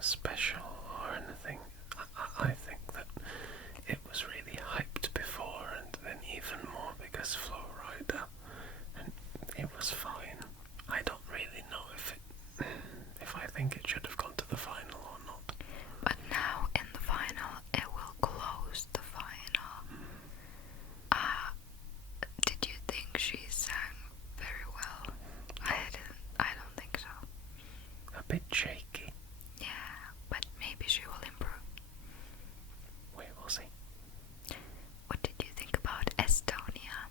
special or anything. I think that it was really hyped before, and then even more because Flo Rida, and it was fine. I don't really know if I think it should have gone to the final or not. But now in the final, it will close the final. Did you think she sang very well? I don't think so. A bit shaky. Yeah, but maybe she will improve. We will see. What did you think about Estonia?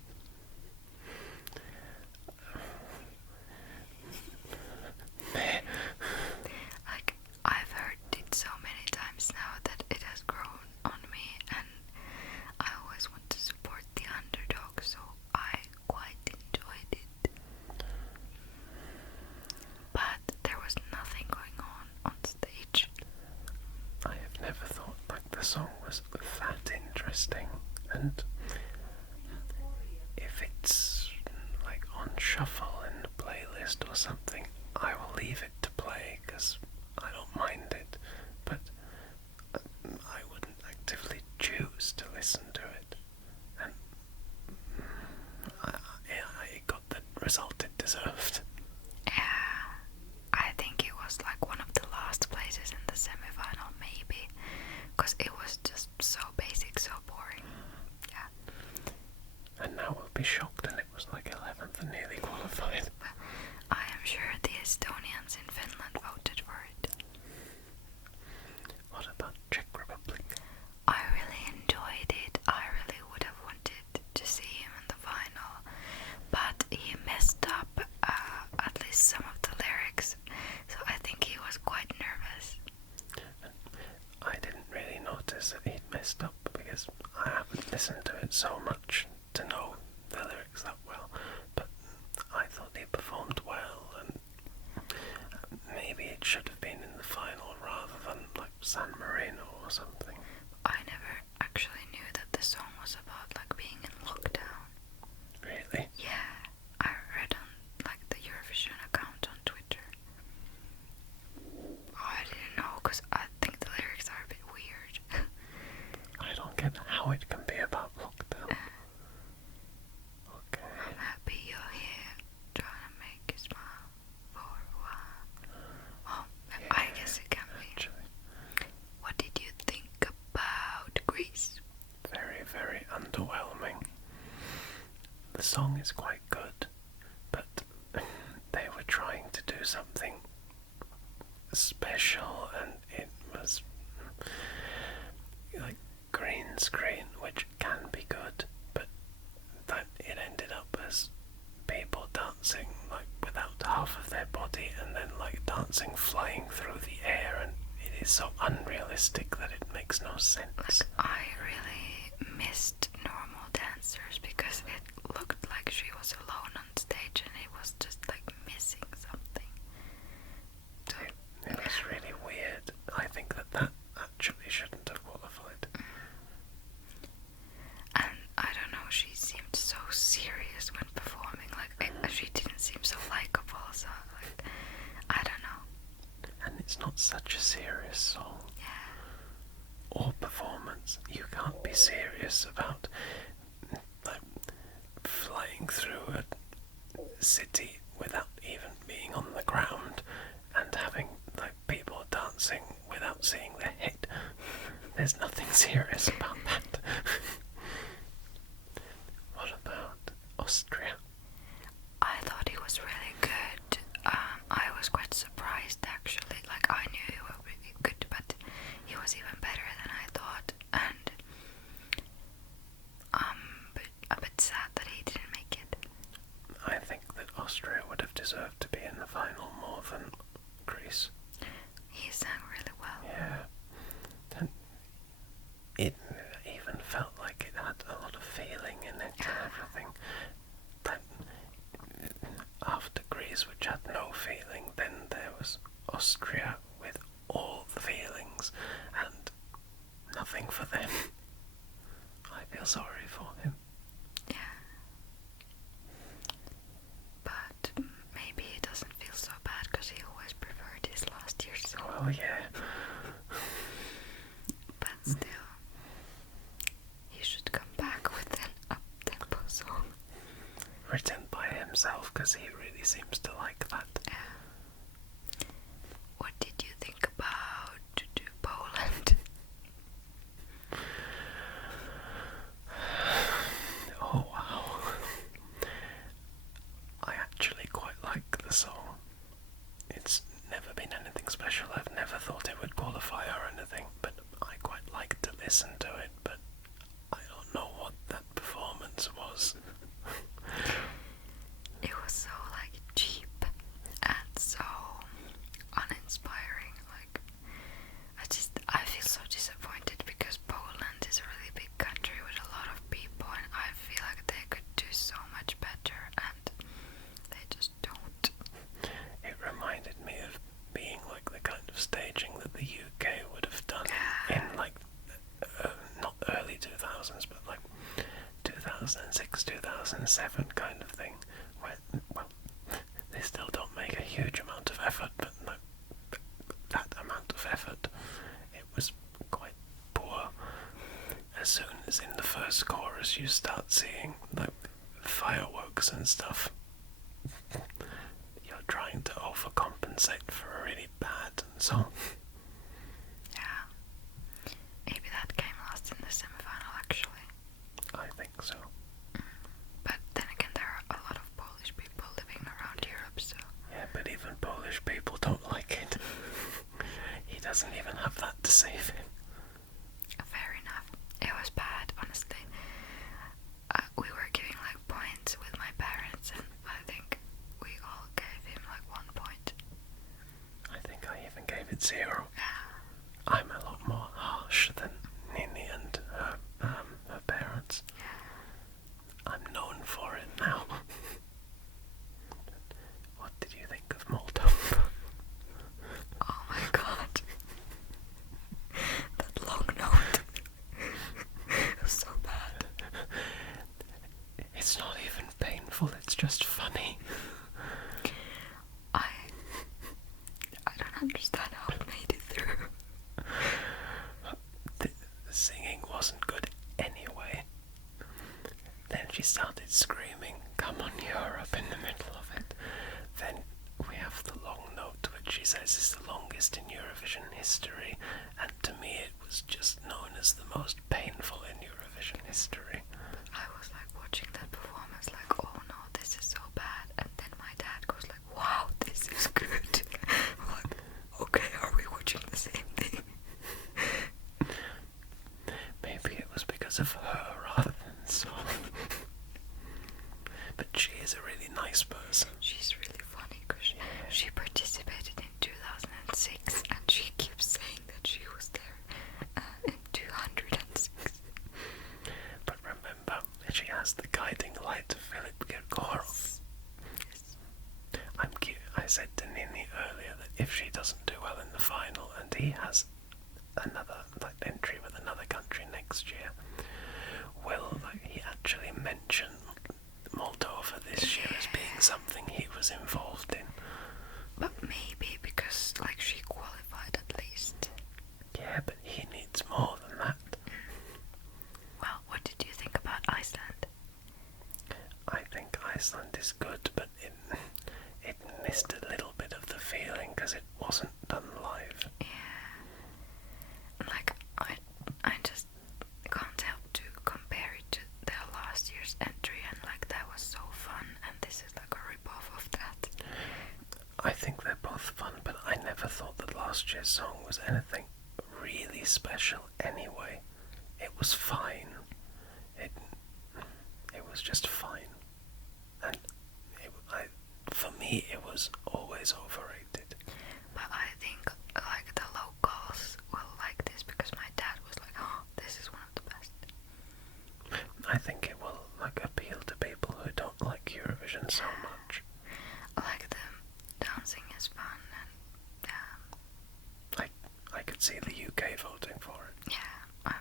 Like, I've heard it so many times now that it has grown on me, and I always want to support the underdog, so I quite enjoyed it. But there was nothing going on stage. I have never thought like the song was that interesting, and if it's like on shuffle in the playlist or something, I will leave it to play because I don't mind it, but I wouldn't actively choose to listen to it, and it got the result it deserved. Yeah, I think it was like one of the last places in the semifinal, maybe, because it was just so basic, so boring. Yeah. And now we'll be shocked, and it was like 11th and nearly qualified. I am sure the Estonians in Finland voted for it. What about Czech Republic? I really enjoyed it. I really would have wanted to see him in the final, but he messed up at least some of the lyrics, so I think he was quite nervous. I didn't really notice that he'd messed up because I haven't listened to it so much to know the lyrics that well, but I thought he performed well, and maybe it should have been in the final rather than like San Marino or something. I never actually knew that the song was about like being in lockdown. Really? Yeah, I read on like the Eurovision account on Twitter. I didn't know because I think the lyrics are a bit weird. I don't get how it can be about lockdown. Okay. I'm happy you're here, trying to make you smile for a while. Well, Yeah, I guess it can be. Actually, What did you think about Greece? very, very underwhelming. The song is quite good, but they were trying to do something special, and it was like green screen, which can be good, but that it ended up as people dancing like without half of their body, and then like dancing flying through the air, and it is so unrealistic that it makes no sense. I really missed normal dancers because it looked like she was alone on stage and it was just like missing something. So, It was really weird. I think that actually shouldn't have qualified. and I don't know, she seemed so serious when performing. Like she didn't seem so likable. So like I don't know. And it's not such a serious song Yeah. or performance. You can't be serious about like flying through a city without even being on the ground and having like people dancing without seeing their head. There's nothing serious about that. What about Austria? I thought he was really good. I was quite surprised actually. Like I knew he was really good, but he was even better than I thought. And a bit sad that he didn't make it. I think that Austria would have deserved to be in the final more than Greece. He sang really well. Yeah. And it even felt like it had a lot of feeling in it and everything. Then after Greece, which had no feeling, then there was Austria with all the feelings and nothing for them. I feel sorry for him. Yeah. But maybe he doesn't feel so bad because he always preferred his last year's song. Well, yeah. because he really seems to like that. Yeah. What did you think about Poland? Oh wow. I actually quite like the song. It's never been anything special. I've never thought it would qualify or anything, but I quite like to listen to it, but I don't know what that performance was. It was so like cheap and so uninspiring. Like I feel so disappointed because Poland is a really big country with a lot of people, and I feel like they could do so much better, and they just don't. It reminded me of being like the kind of staging that the UK would have done in like not early 2000s, but like 2006, 2007 kind of thing, where, well, they still don't make a huge amount of effort, but like, that amount of effort, it was quite poor. As soon as in the first chorus you start seeing like fireworks and stuff, you're trying to overcompensate for a really bad song. Yeah. Maybe that came last in the semifinal actually. I think so. But then again, there are a lot of Polish people living around Europe, so... Yeah, but even Polish people don't like it. He doesn't even have that to save him. Fair enough. It was bad, honestly. We were giving like points with my parents, and I think we all gave him like 1 point. I think I even gave it 0. Yeah. I'm a lot more harsh than Ninni and her parents. I'm known for it now. What did you think of Moldova? Oh my god. That long note. It was so bad. It's not even painful, it's just funny. I don't understand how it made it through. The singing wasn't good anyway. Then she started screaming, "Come on Europe," in the middle of it. Then we have the long note, which she says is the longest in Eurovision history, and to me it was just known as the most painful in Eurovision history. I was like watching that performance like, oh no, this is so bad, and then my dad goes like, wow, this is good. I'm like, okay, are we watching the same thing? Maybe it was because of her rather than the song. But she is a really nice person. She's really funny because she participated in 2006, and she keeps saying that she was there in 206. But remember, she has the guiding light of Philip Kirkorov. Yes. I said to Ninni earlier that if she doesn't do well in the final, and he has another entry with another country next year, will he actually mention Moldova this year as being something he was involved in? But maybe because like she qualified at least. Yeah, but he needs more than that. Well, what did you think about Iceland? I think Iceland is good, but it missed a little bit of the feeling because it wasn't done live. Yeah. Like I just can't help to compare it to their last year's entry, and like that was so fun, and this is like a rip-off of that. I think they're both fun, but I never thought that last year's song was anything really special anyway. It was fine. It was just fine. And for me, it was always overrated. But I think like the locals will like this because my dad was like, oh, this is one of the best. I think it will appeal to people who don't like Eurovision so much. Like the dancing is fun, and I could see the UK voting for it. yeah,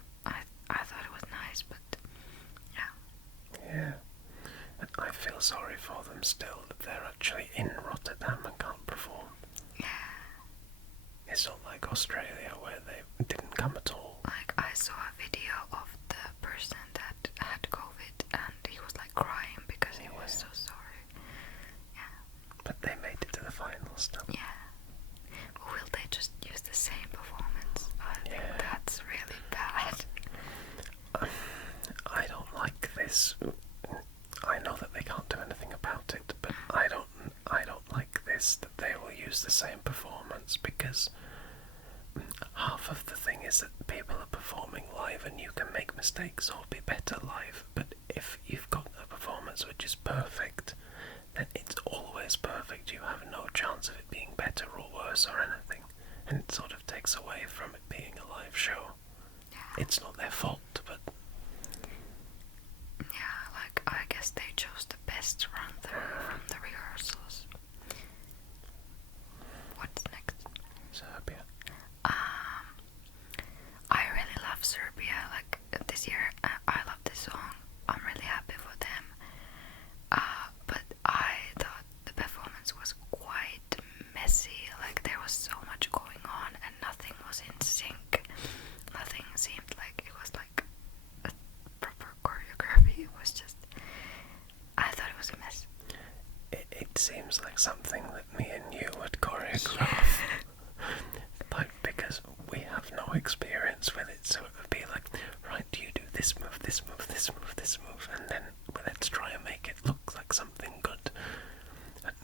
I thought it was nice, but yeah. Yeah. And I feel sorry for them still that they're actually in Rotterdam and can't perform. Yeah. It's not like Australia where they didn't come at all. Like I saw a video of the person that had COVID, and he was like crying because he was so sorry. and you can make mistakes or be better live, but if you've got a performance which is perfect, then it's always perfect. You have no chance of it being better or worse or anything, and it sort of takes away from it being a live show. It's not their fault, but yeah, like I guess they chose the best run through from the rehearsals. What's next? Serbia. I really love Serbia. Like this year, I love this song. I'm really happy for them. But I thought the performance was quite messy. Like there was so much going on and nothing was in sync. Nothing seemed like it was like a proper choreography. It was just, I thought it was a mess. It seems like something that me and you would choreograph. Like, because we have no experience with it, so it would be like, right, you do this move, this move, this move, this move, and then let's try and make it look like something good. And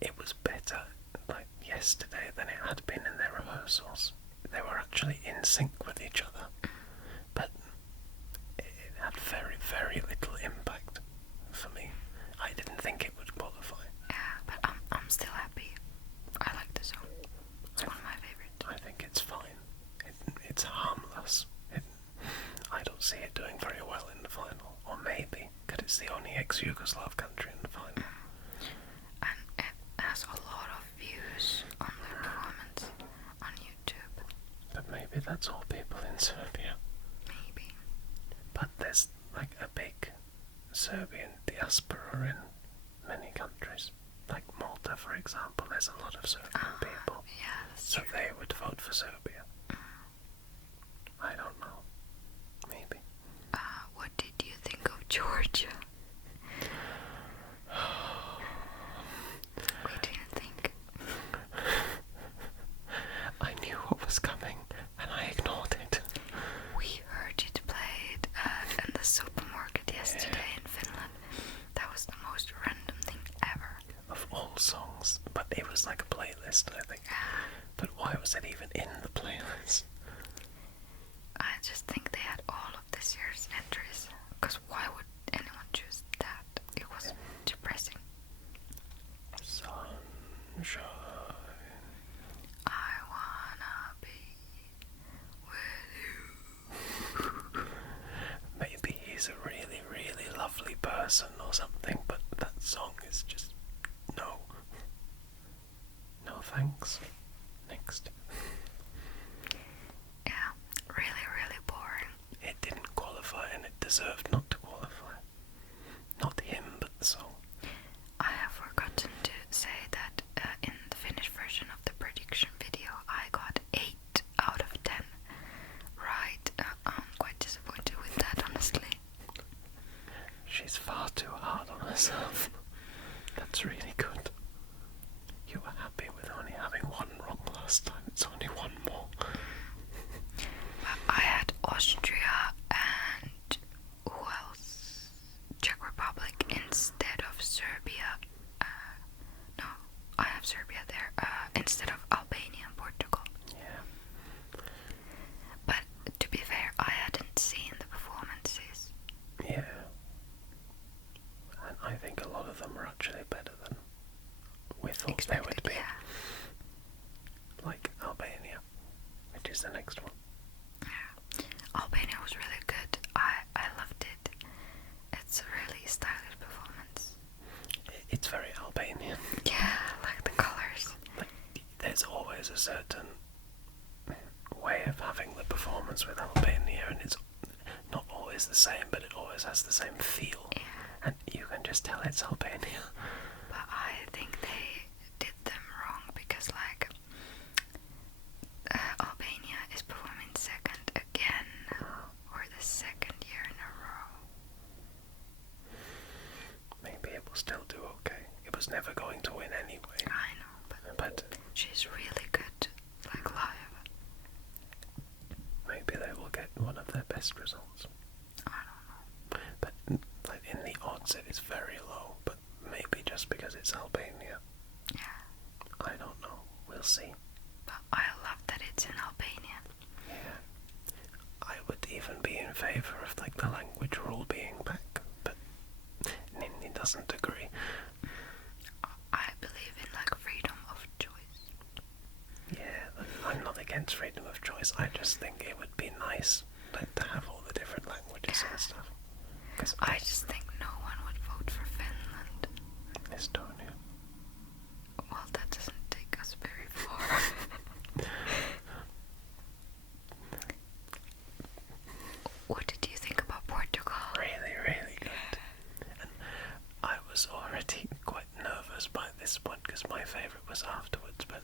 it was better, like, yesterday than it had been in their rehearsals. They were actually in sync with each other, but it had very, very little impact for me. I didn't think it would qualify. Yeah, but I'm still happy. I like the song. It's one of my favorites. I think it's fine. It's harmless. I don't see it doing very well in the final. Or maybe, because it's the only ex-Yugoslav country in the final. And it has a lot of views on the performance on YouTube. But maybe that's all people in Serbia. Maybe. But there's like a big Serbian diaspora in many countries. Like Malta, for example, there's a lot of Serbian people. Yeah, that's So true. they would vote for Serbia. I don't know. Maybe. What did you think of Georgia? We didn't think. I knew what was coming, and I ignored it. We heard it played in the supermarket yesterday in Finland. That was the most random thing ever. Of all songs, but it was like a playlist, I think. But why was it even in the playlist? I just think they had all of this year's entries. Because why would anyone choose that? It was depressing. Sunshine. I wanna be with you. Maybe he's a really, really lovely person or something, but that song is just no. No thanks. Next. Yeah, really, really boring. It didn't qualify and it deserved not to qualify. Not him, but the song. I have forgotten to say that in the Finnish version of the prediction video, I got 8 out of 10 right. I'm quite disappointed with that, honestly. She's far too hard on herself. That's really good. You were happy with only having one wrong last time. It's only one more. But I had Austria and who else? Czech Republic instead of Serbia. No, I have Serbia there instead of Albania and Portugal. Yeah. But to be fair, I hadn't seen the performances. Yeah. And I think a lot of them are actually better than we thought they would be. Yeah. Like Albania, which is the next one. Albania was really good. I loved it. It's a really stylish performance. It's very Albanian. Yeah, like the colors. Like, there's always a certain way of having the performance with Albania, and it's not always the same, but it always has the same feel. Yeah. And you can just tell it's Albania. But I think they did them wrong because like Albania is performing second again for the second year in a row. Maybe it will still do okay. It was never going to win anyway. I know, But she's really good, like live. maybe they will get one of their best results. I don't know. But like in the odds it is very low, but maybe just because it's Albania. Yeah. I don't know. We'll see. But I love that it's in Albania. Yeah. I would even be favour of like the language rule being back, but Ninni doesn't agree. I believe in like freedom of choice. Yeah, I'm not against freedom of choice. I just think it would be nice like, to have all the different languages and stuff. Cause I just think no one would vote for Finland. Estonia. Well, that doesn't take us very far. What did you think about Portugal? Really, really good. And I was already quite nervous by this point because my favourite was afterwards, but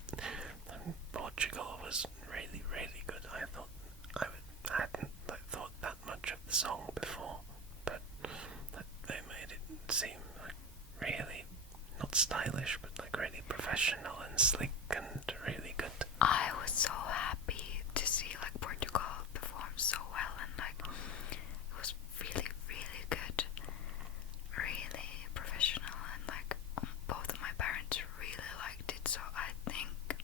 Portugal was really, really good. I thought I hadn't like, thought that much of the song before, but they made it seem like really not stylish, but like really professional and slick and really good. I was so happy to see like Portugal perform so well, and like it was really, really good, really professional, and like both of my parents really liked it. So I think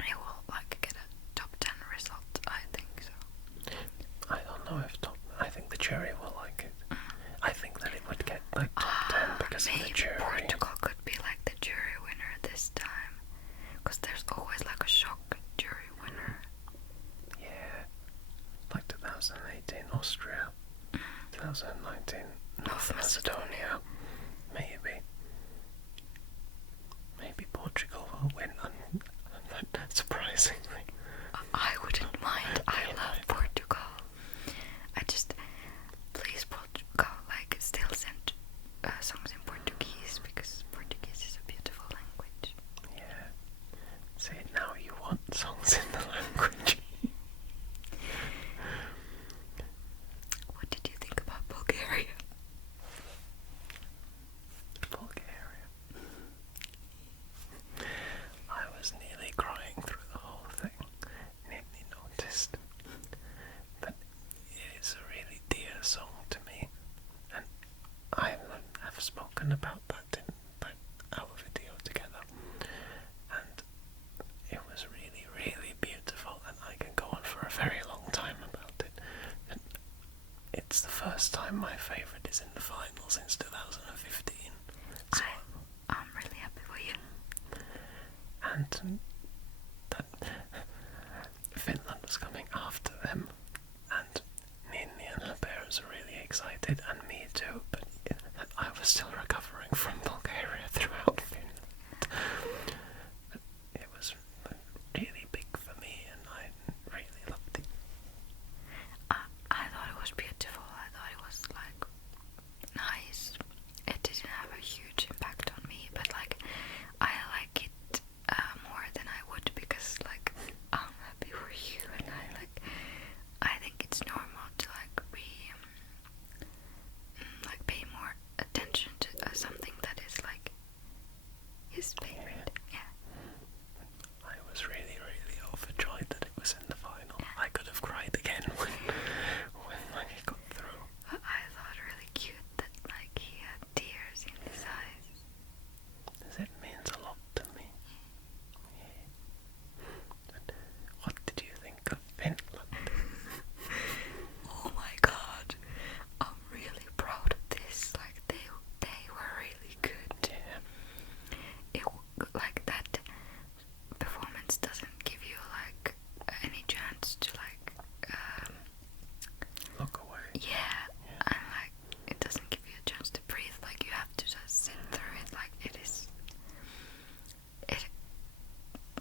it will like get a top 10 result. I think so. I don't know if I think the jury will like it. I think that it would get like top 10 because of the jury. Portugal could be like the jury winner this time, because there's always like a shock jury winner. Yeah, like 2018 Austria, 2019 North Macedonia, maybe Portugal will win, surprisingly. I wouldn't mind. I love Portugal. I just, please Portugal, like still send songs in Portuguese, because Portuguese is a beautiful language. Yeah. See, now you want songs in the language. What did you think about Bulgaria? Bulgaria. I was nearly crying through the whole thing. Ninni noticed. But it is a really dear song to me. And I have spoken about that in our video together. And it was really, really beautiful, and I can go on for a very long time about it. And it's the first time my favourite is in the final since 2015. So I'm really happy for you. and that Finland was coming after them, and Ninni and her parents were really excited, and me too, but I was still recovering from Bulgaria throughout Finland. It was really big for me, and I really loved it. I thought it was beautiful. I thought it was like nice. It didn't have a huge impact on me, but like I like it more than I would, because like I'm happy for you, and I think it's normal to like like pay more attention to something that is like his favorite. Yeah. I was really, really overjoyed that it was in the final. I could have cried again when it got through. But I thought really cute that like he had tears in his eyes. It means a lot to me. Yeah. But what did you think of Finland? Oh my god, I'm really proud of this. Like they were really good. Yeah. Like that performance doesn't give you like any chance to like Look away. yeah, and like it doesn't give you a chance to breathe. Like you have to just sit through it. Like it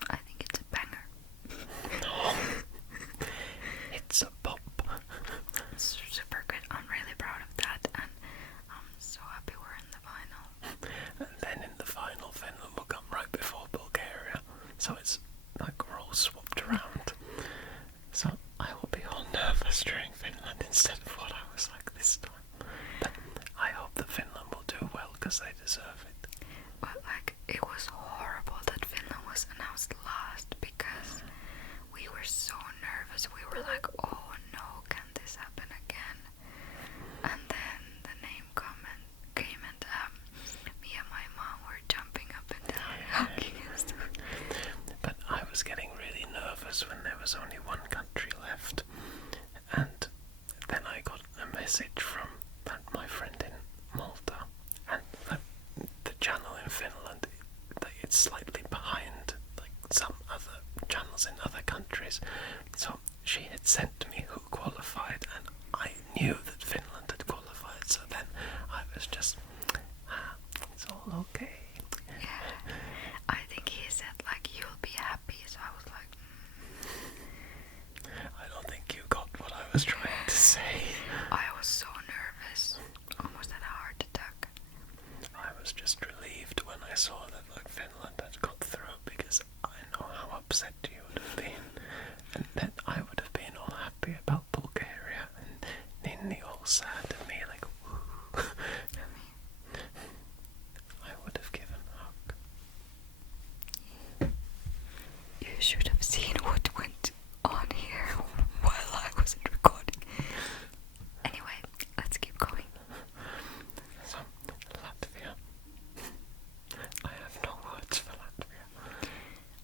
I think it's a banger. It's a pop. It's super good. I'm really proud of that, and I'm so happy we're in the final. And then in the final, Finland will come right before Bulgaria. So it's like roles swapped around. So I will be all nervous during Finland instead of what I was message from my friend in Malta, and the channel in Finland, it's slightly behind like some other channels in other countries. So she had sent me who qualified, and I knew that Finland had qualified. So then I was just, it's all okay. Yeah, I think he said like you'll be happy. So I was like, I don't think you got what I was trying to say. I was so nervous, almost had a heart attack. I was just relieved when I saw that like Finland had got through, because I know how upset you would have been, and then I would have been all happy about Bulgaria, and Ninni all sad and me like, woo. I would have given a hug. You should have seen what went on here while I wasn't recording. Anyway, let's keep going. So, Latvia. I have no words for Latvia.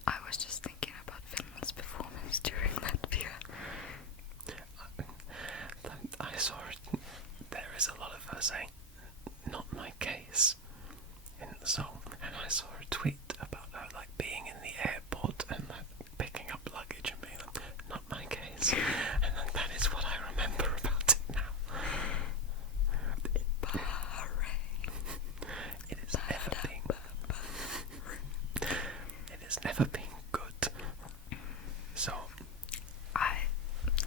I was just thinking about Finland's performance during Latvia. I saw it. There is a lot of her saying, "Not my case," in the song, and I saw a tweet about her like being in the airport and like picking up luggage and being like, "Not my case," and that is what I remember about it now. It has never been. It has never been good. So I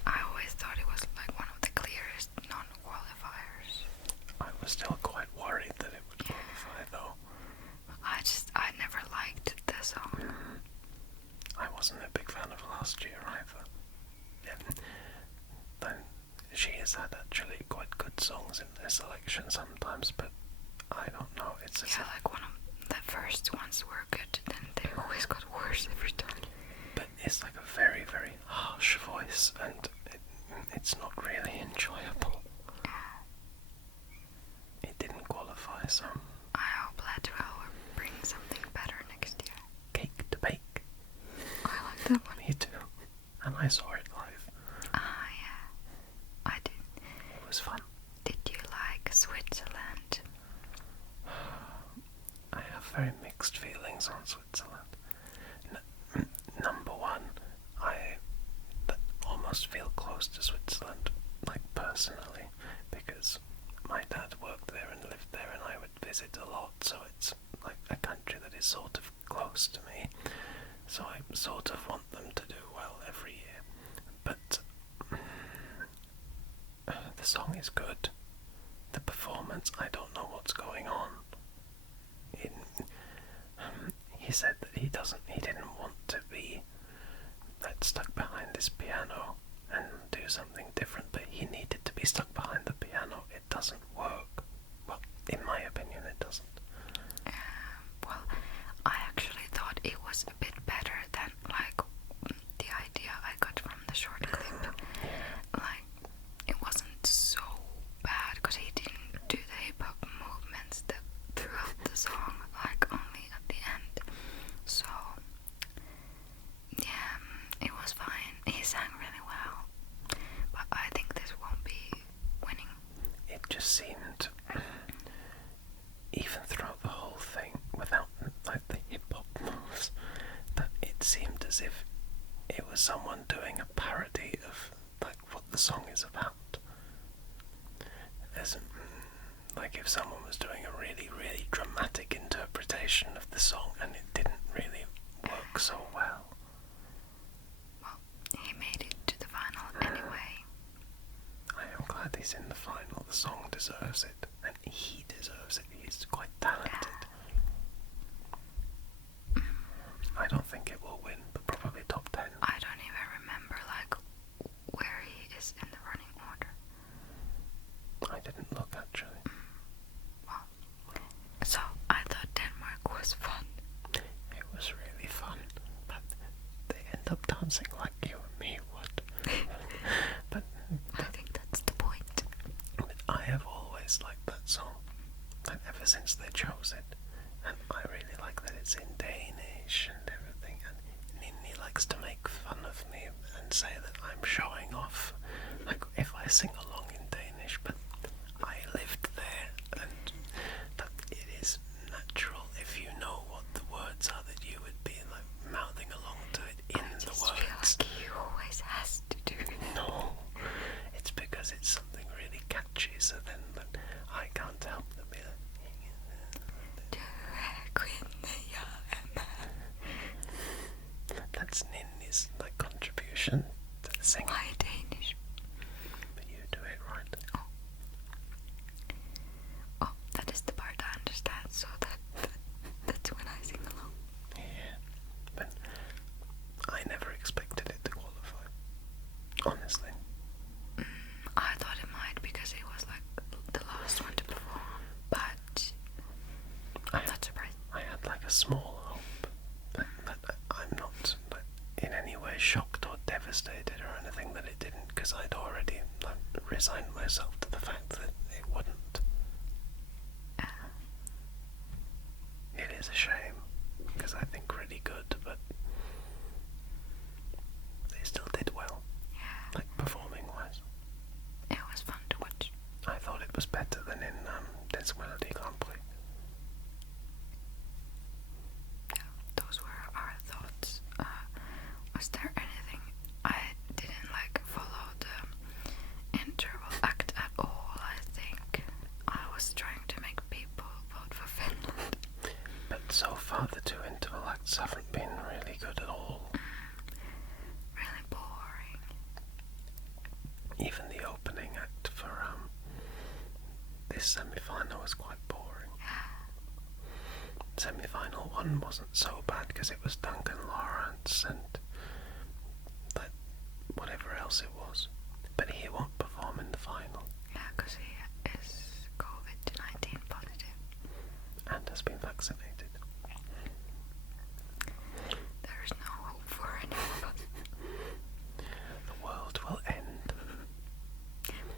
always thought it was like one of the clearest non-qualifiers. I was still quite worried that it would qualify, though. I never liked the song. I wasn't a big fan of last year either. Yeah. Then she has had actually quite good songs in their selection sometimes, but I don't know. It's as Yeah, if, like one of the first ones were good, then they always got worse every time. but it's like a very, very harsh voice, and it's not really enjoyable. It didn't qualify, so I hope Latvia will bring something better next year. Cake to Bake. I like that one. Me too. And I saw it live. Ah, yeah. I did. It was fun. Did you like Switzerland? I have very mixed feelings on Switzerland. Number one, I almost feel close to Switzerland, like personally, because my dad worked there and lived there, and I would visit a lot, so it's like a country that is sort of close to me. So I sort of want them to do well every year. But the song is good. The performance, I don't know what's going on. He said that he didn't want to be stuck behind his piano and do something different, but he needed to be stuck behind the piano. It doesn't work. Well, in my opinion, it doesn't. Well, I actually thought it was a bit better than like the idea I got from the short clip. Like, it wasn't so bad because he didn't do the hip hop movements throughout the song, like only at the end. So yeah, it was fine. He sang really well, but I think this won't be winning. It just seemed, even throughout the whole thing, without like the hip hop moves, that it seemed as if it was someone doing a parody of like what the song is about. As like if someone was doing a really, really dramatic interpretation of the song and it didn't really work so well. Well, he made it to the final anyway. I am glad he's in the final. The song deserves it, and he deserves it. He's quite talented. I don't think it will win, but probably top 10. I don't even remember like where he is in the running order. I didn't look actually. Well, so I thought Denmark was fun. It was really fun, but they end up dancing like you and me would. But I think that's the point. I have always liked that song, and ever since they chose it, and I really like that it's in Danish and everything, and Ninni likes to make fun of me and say that I'm showing off, like if I sing along in Danish, but resigned myself to the fact that it wouldn't. It is a shame, because I think really good, but they still did well. Yeah. Like performing wise. It was fun to watch. I thought it was better than in Czech Republic. Yeah, those were our thoughts. Was there anything? I didn't follow the interval act at all. I think I was trying to make people vote for Finland. But so far the two interval acts haven't been really good at all. Really boring. Even the opening act for this semi-final was quite boring. Semi-final 1 wasn't so bad because it was Duncan Lawrence and that whatever else it was. But he won't perform in the final. Yeah, because he is COVID-19 positive. And has been vaccinated. There is no hope for anyone. The world will end.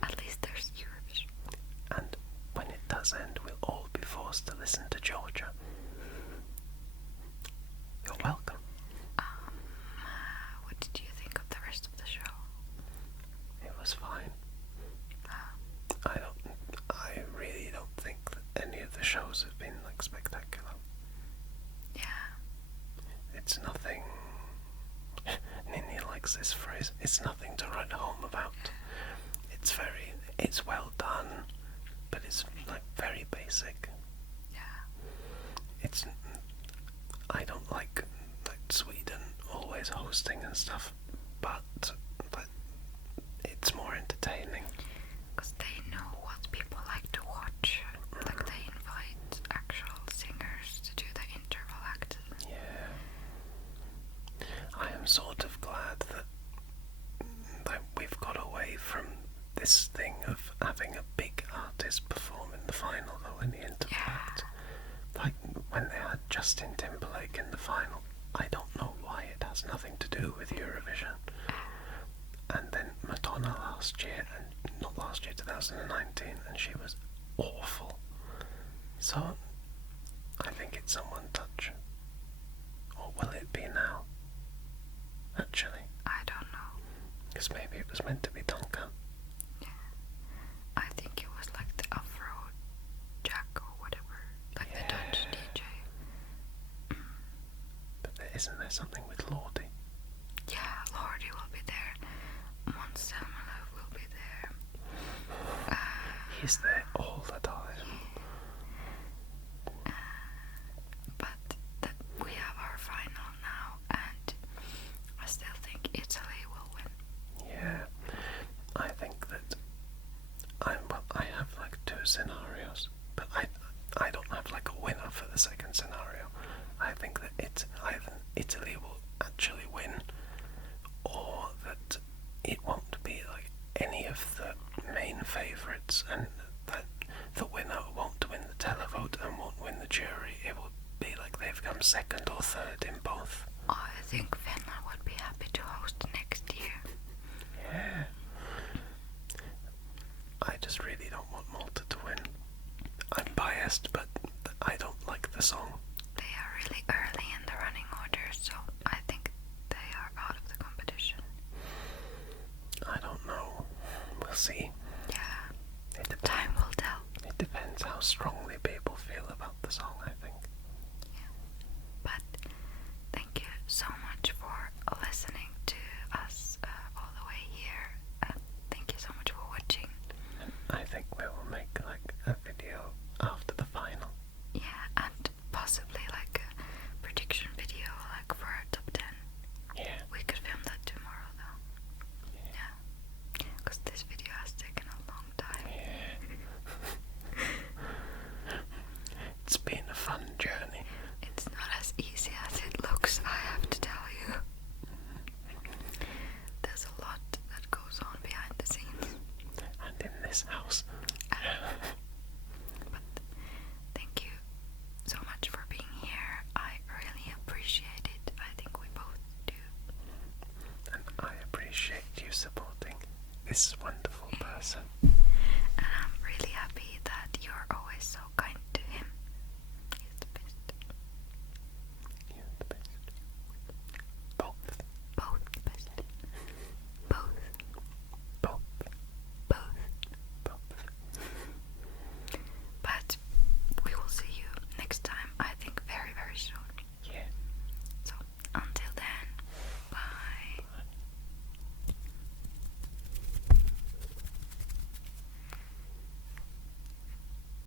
At least there's Eurovision. And when it does end, we'll all be forced to listen to Georgia. You're welcome. What did you think of the rest of the show? It was fine. I really don't think that any of the shows have been spectacular. Yeah. It's nothing. Ninni likes this phrase. It's nothing to write home about. It's well done, but it's very basic. Yeah. I don't like Sweden always hosting and stuff, but it's more entertaining. Because they know what people like to watch. They invite actual singers to do the interval act. Yeah. I am sort of glad that we've got away from this thing of having a big artist perform in the final though in the interval act. Like when they had Justin Timberlake in the final. I don't know why it has nothing to do with Eurovision. And then Madonna last year, and not last year, 2019, and she was awful. So I think it's someone touch. Or will it be now? Actually. I don't know. Because maybe it was meant to be Duncan. Yeah. I think it was the Afro Jack or whatever. The Dutch DJ. But isn't there something with Lordi? Yeah, Lordi will be there. Mons Zelmerlöw will be there. He's there all the time. But we have our final now, and I still think Italy will win. Yeah, I think that I have two scenarios, but I don't have a winner for the second scenario. I think that either Italy will actually win, or that it won't be any of the main favourites, and that the winner won't win the televote and won't win the jury. It will be they've come second or third in both. I think Finland would be happy to host next year. Yeah. I just really don't want Malta to win. I'm biased, but I don't like the song. They are really early in the running order, so I think they are out of the competition. I don't know. We'll see. Yeah. Time will tell. It depends how strongly people feel about the song, I think. Yeah. But thank you so much for listening to us all the way here. Thank you so much for watching. And I think we will make a video after the final. Yeah, and possibly a prediction video for our top 10. Yeah. We could film that tomorrow though. Yeah. Because this video has taken a long time. Yeah. It's been a fun journey. It's not as easy as it looks, I have to tell you. There's a lot that goes on behind the scenes. And in this house,